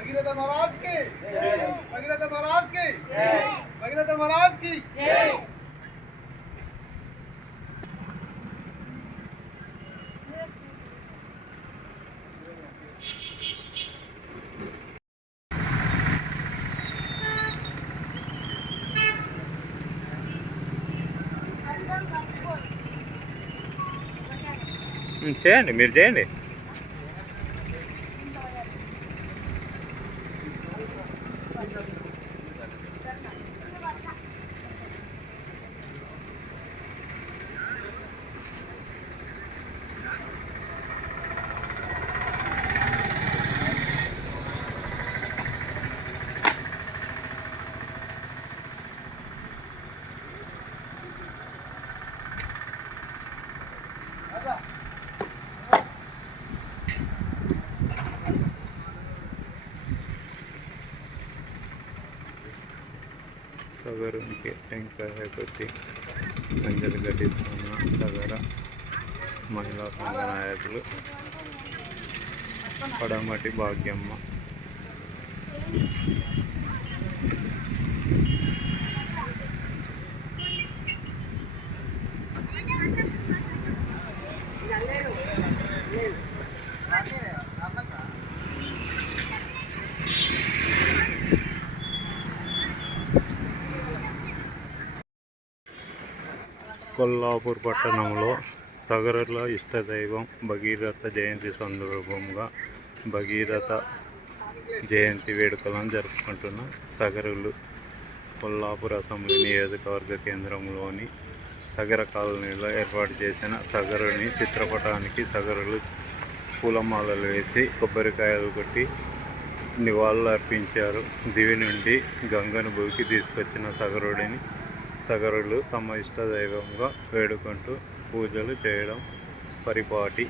భగీరథ మహారాజ్ కి భగీరథ మహారాజ్ కి భగీరథ మహారాజ్ కి ఉమ్, చేయండి మీరు చేయండి సగరునికి టెంకాయ కొట్టి అంజలి ఘటిస్తున్న సగర మహిళా సంఘ నాయకులు పడమటి భాగ్యమ్మ. కొల్లాపూర్ పట్టణంలో సగరుల ఇష్టదైవం భగీరథ జయంతి సందర్భంగా భగీరథ జయంతి వేడుకలను జరుపుకుంటున్న సగరులు కొల్లాపూర్ అసెంబ్లీ నియోజకవర్గ కేంద్రంలోని సగర కాలనీలో ఏర్పాటు చేసిన సగరుని చిత్రపటానికి సగరులు పూలమాలలు వేసి కొబ్బరికాయలు కొట్టి నివాళులు అర్పించారు దివి నుండి గంగను భూమికి తీసుకొచ్చిన సగరుడిని సగరులు తమ ఇష్ట దైవంగా వేడుకుంటూ పూజలు చేయడం పరిపాటి.